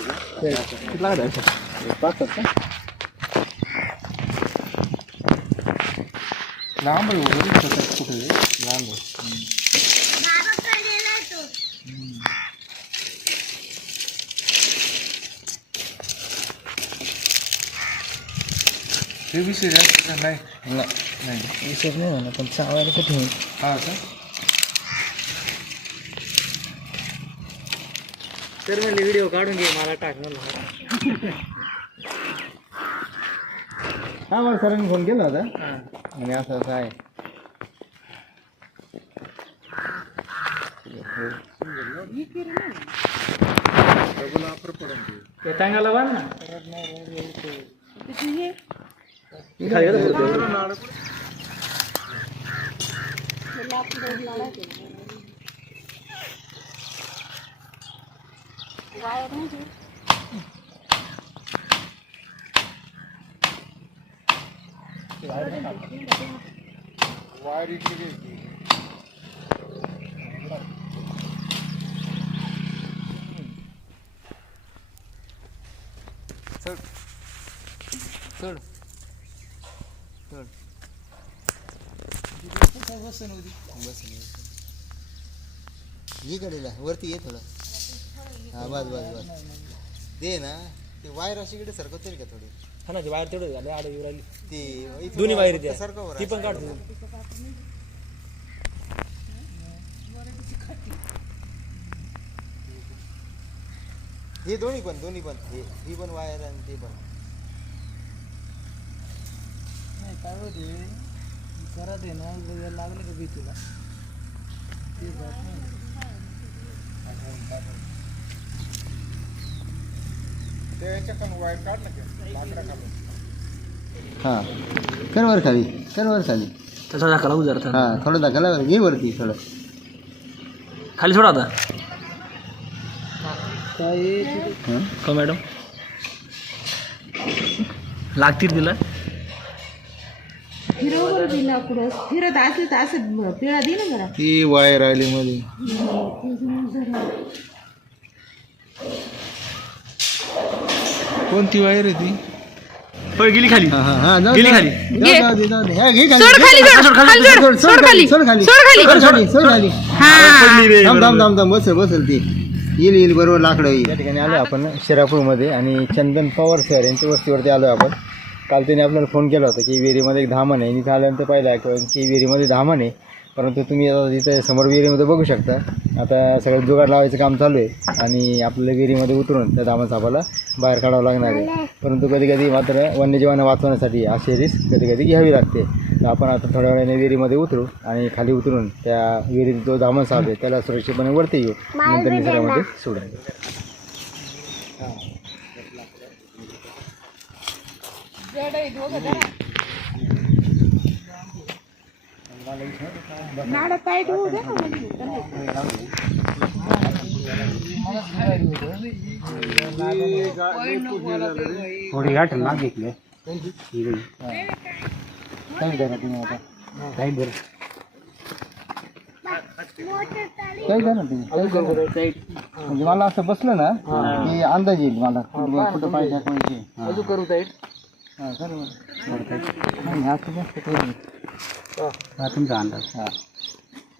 कितला काढायचा पाच का लांब आहे वगैरे कुठे लांब आहे ते विषय जास्त नाही नाही विशेष नाही म्हणा पण चावायला कुठे होईल हा का तर म्हणले व्हिडिओ काढून घे मला टाक म्हणलं हा मला सरांनी फोन केला होता. आणि असं असं आहे. त्या टांगाला बांध ना. वायर म्हणजे वायर इकडे घ्यायची. चढ चढ चढ बस ये गडीला वरती ये थोडं हा बस बस बस. दे ना. ते वायर अशी इकडे सरकवता येईल का थोडी? हा ना ते बाहेर तेवढं झालं आड येऊ राहिली. ती इथून दोन्ही वायर द्या. सरकव ती पण काढ. हे दोन्ही पण दोन्ही पण. हे ही पण वायर आणि ते पण. नाही काय होते करा दे ना जर लागलं का भीतीला? ते जात नाही त्याच्या पण वायर काढ ना ते, लाकडा खालून हा. कर वर खाली कर वर खाली. त्याचा दाखला उजार हा थोडं दाखला घे वरती थोडं. खाली सोडा आता. काय हं? का मॅडम. लागतील तिला. फिरव तिला पुढं. फिरत असली तर असं पिळा दे ना जरा. ती वायर आली मध्ये. कोणती वायर आहे ती? पळ गेली खाली. हा हा हा जाऊ गेली. खाली. जाऊ जाऊ दे जाऊ दे हा, घे खाली सोड खाली घे सोड खाली सोड सोड खाली सोड खाली सोड खाली. सोड खाली सोड खाली. हा. थांब थांब थांब थांब बसेल बसेल ती. येईल येईल बरोबर लाकडं येईल. या ठिकाणी आलो आपण शिरापूरमध्ये आणि चंदन पवार सर यांच्या वस्तीवरती आलो आपण. काल त्यांनी आपल्याला फोन केला होता की विहिरीमध्ये एक धामण आहे. इथं आल्यानंतर पाहिलं आहे की विहिरीमध्ये धामण आहे. परंतु तुम्ही आता तिथं समोर विहिरीमध्ये बघू शकता. आता सगळं जुगाड लावायचं काम चालू आहे आणि आपल्याला विहिरीमध्ये उतरून त्या धामण सापाला बाहेर काढावं लागणार आहे. परंतु कधी कधी मात्र वन्यजीवांना वाचवण्यासाठी अशी रिस्क कधी कधी घ्यावी लागते. तर आपण आता थोड्या वेळाने विहिरीमध्ये उतरू आणि खाली उतरून त्या विहिरीत जो साप आहे त्याला सुरक्षितपणे वरती येऊ. नंतर निसर्गामध्ये सोडायचं नाडा टाईट होऊ दे ना म्हणजे. थोडी गाठ ना तुम्ही आता ना तुम्ही म्हणजे मला असं बसलं ना की अंदाज येईल मला कुठं कुठं अजून करू ताईट हा असं जास्त करू नये. हा. तुमचा अंदाज. हा.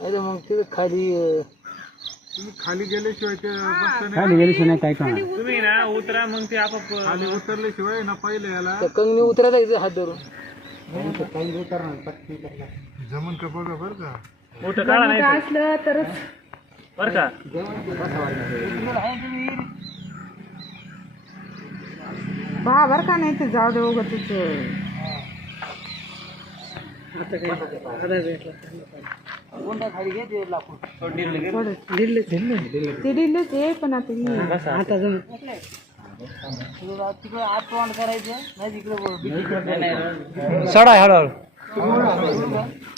अरे मग ते खाली अं, खाली गेल्याशिवाय ते नाही काय करणार तुम्ही ना उतरा मग ते आपाप खाली उतरल्याशिवाय ना पहिले याला. त्या कंगनी उतरायचा इथे हात धरून. जमून का बघा बरं का? मोठं काढा नाही मोठं असलं तरच. बरं का? बा बर का नाही तर जाऊ दे उगतच खाली घे ते लाकूड पण आता हे- आता तिकडे आत तोंड करायचं नाही तिकडे सडा हळूहळू.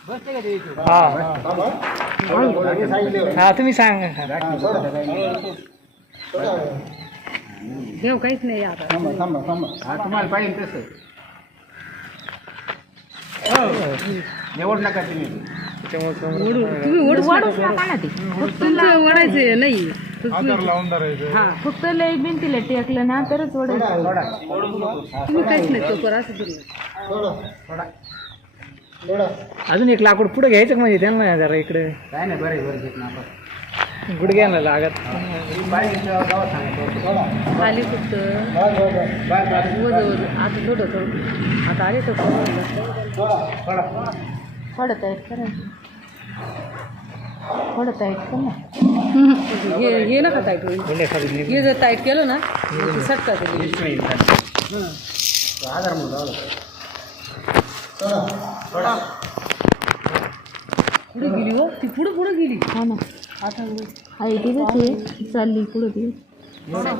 बसते का ते? हा. हा तुम्ही सांगा. देव काहीच नाही आता. थांबा थांबा थांबा. हा तुम्हाला पाहिजे तसं. निवड नका तुम्ही. ओढू तुम्ही ओढ वाढूच नका ना ते. तुमचं ओढायचं नाही. हा फक्त लय भिंतीला टेकलं ना तरच ओढायचं. तुम्ही काहीच नाही तो करा असं. अजून एक लाकूड पुढे घ्यायचं म्हणजे त्यांना जरा इकडे? काय नाही बरं गुडघ्याला लागत. खाली फक्त. वज वज आता थोडं थोडं. आता आले तर थोडं टाईट करायचं थोडं टाईट कर ना हे हे नका टाईट होईल. हे जर टाईट केलं ना सटका पुढे गेली हो. ती पुढे पुढे गेली. हा ना. आता आहे तिथेच आहे चालली पुढे ती. नाही.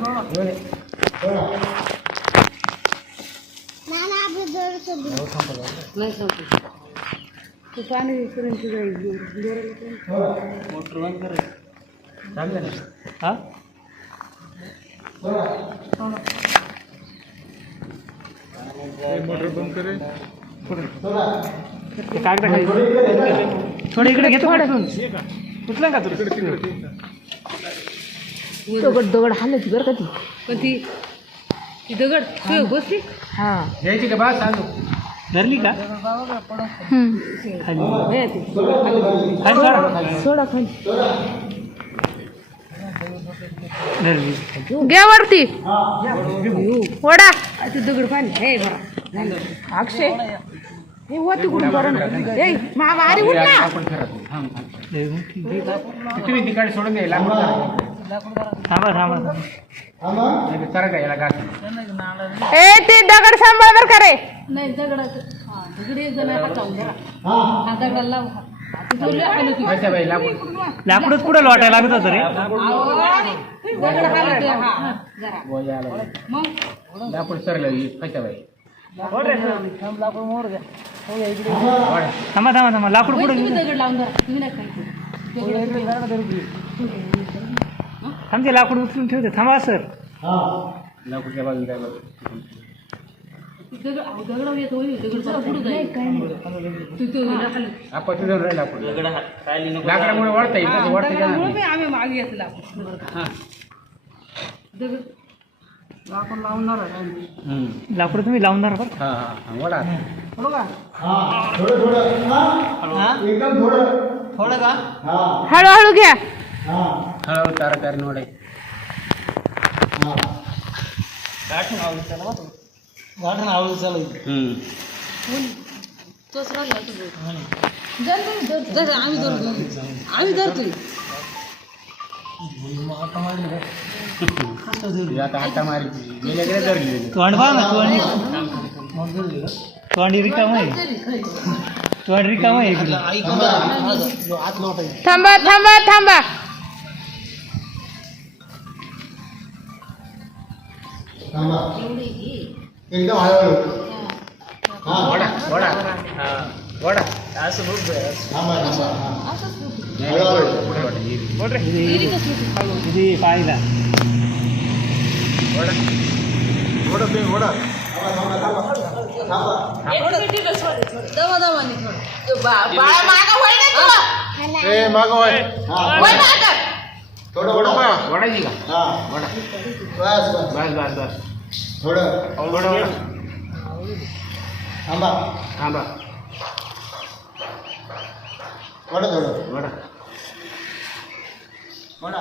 ते पाणी मोटर बंद करायचं चांगलं ना हा ते कागद खाली थोडं इकडे घेतो काढून उचलं का तुला दगड दगड हालत बरं का ती. पण ती ती दगड तू बसली? हा. घ्यायची का बा? सांगू धरली का? सोडा. खाली. घ्या वरती. वडा ती दगड पाणी. हे बरा अक्षय. हे वरती कुठून बरं ना. ए मामा अरे उठ ना. तुम्ही तिकडे सोडून द्यायला थांबा ए ते दगड सांभाळ बर का रे. नाही दगड दगड एक जण हातावून धरा हा. दगडाला लाव हा, ती जोरली हालत होती. पैसा बाई लाकूड. लाकूडच कुठं लोटायला लागत होतं रे? दगड हालत होती, हा, जरा. मग? लाकूड सरलं पैसा बाई. थांबा थांबा थांबा. लाकूड वय तुम्ही दगड लावून धरा. तुम्ही नाही खायचं थांबते लाकूड उचलून ठेवते. थांबा सर. लाकूडच्या बाजूला काय दगड अहो, दगडावर येतो होय, दगड जरा पुढं जाईल. तू तो हालत. आपण तुझं राहील लाकूड लाकडामुळे वाढता येईल तसं वाढता येणार दगडामुळे नाही. बी आम्ही मागे येतो लाकूड. हा. दगड लाकूड लावणार आहे. लाकूड तुम्ही लावणार बरं हा हा वडा हळूहळू घ्या हळू तारा तारी नोडे तोच राहिला तो बोट. धर बरं, धर, धर, आम्ही धरतो आम्ही धरतोय आता हाता मारी गेल्या गेल्या धरली तोंड पहा ना तोंडी तोंडी रिकाम आहे. तोंड रिकाम आहे थांबा थांबा थांबा. एकदम हळूहळू. वडा वडा. हा वडा. असं बघ हळूहळू. पाहिला वडा. वडा वडा. वळ. हा, थोडं थोडं वडाची का हा वडा बस बस बस बस बस थोडं वडा वडा थांबा थांबा थोडं थोडं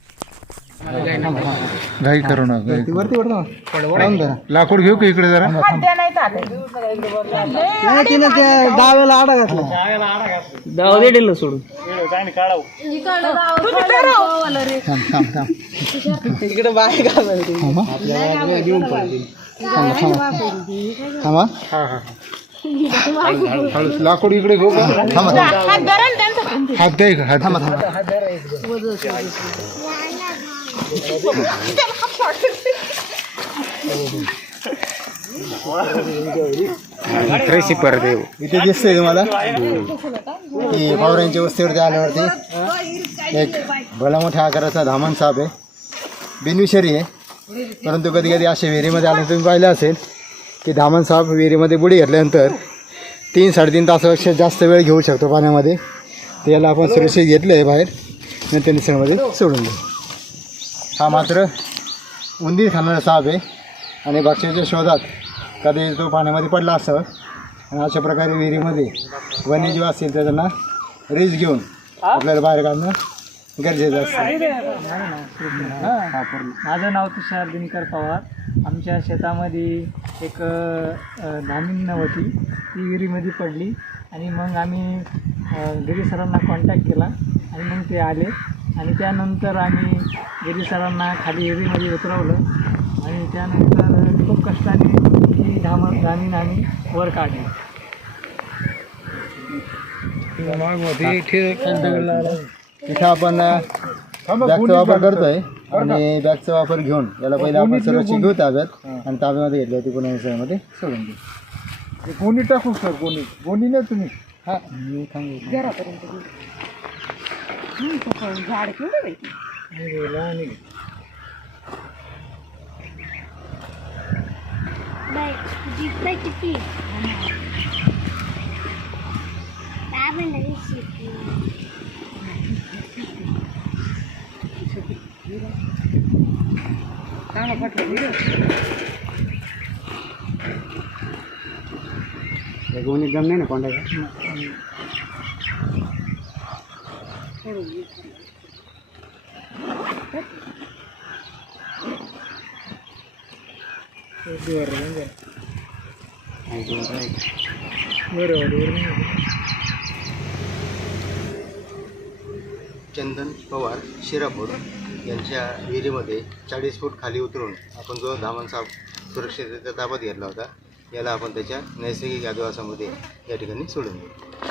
घाई करू नका वरती लाकूड घेऊ का इकडे जरा? जाऊ दे दिलं सोडून. थांब थांब थांब. इकडे बाहेर थांबा लाकूड इकडे घेऊ का? थांबा हात द्या हात थांबा थांबा इथे दिसतंय तुम्हाला? की पावऱ्यांच्या वस्तीवरती आल्यावरती एक भला मोठ्या आकाराचा धामण साप आहे. बिनविषारी आहे. परंतु कधी कधी असे विहिरीमध्ये आले तुम्ही पाहिलं असेल की धामण साप विहिरीमध्ये बुडी घेतल्यानंतर तीन साडेतीन तासापेक्षा जास्त वेळ घेऊ शकतो पाण्यामध्ये. त्याला आपण सुरक्षित घेतलं आहे बाहेर नंतर निसर्गामध्ये सोडून देऊ. हा मात्र उंदीर खाणारा साप आहे. आणि बक्षाच्या शोधात कधी तो पाण्यामध्ये पडला असं आणि अशा प्रकारे विहिरीमध्ये वन्यजीव असतील तर त्यांना रिस्क घेऊन आपल्याला बाहेर काढणं गरजेचं असतं. माझं नाव तुषार दिनकर पवार. आमच्या शेतामध्ये एक धामिन होती ती विहिरीमध्ये पडली. आणि मग आम्ही अ, सरांना कॉन्टॅक्ट केला. आणि मग ते आले. आणि त्यानंतर आम्ही गिरी सरांना खाली विहिरीमध्ये उतरवलं. आणि त्यानंतर खूप कष्टाने ती धाम धामीण आम्ही वर काढली. इथं आपण बॅगचा वापर करतोय. आणि बॅगचा वापर घेऊन. याला पहिले आपण सुरक्षित घेऊ ताब्यात. आणि ताब्यामध्ये घेतलं होती पुन्हा निसर्गामध्ये सोडून देऊ कोणी टाकू सर कोणी? कोणी नाही तुम्ही? हा. मी थांबू. घरापर्यंत गेली. हम्म, पप्पा, झाड केवढं बाई? चांगला पटलं व्हिडिओ. कोणी गम नाही ना कोणाचा चंदन पवार शिरापूर यांच्या विहिरीमध्ये चाळीस फूट खाली उतरून आपण जो धामण साप सुरक्षितरित्या ताब्यात घेतला होता याला आपण त्याच्या नैसर्गिक आदिवासामध्ये या ठिकाणी सोडून देऊ.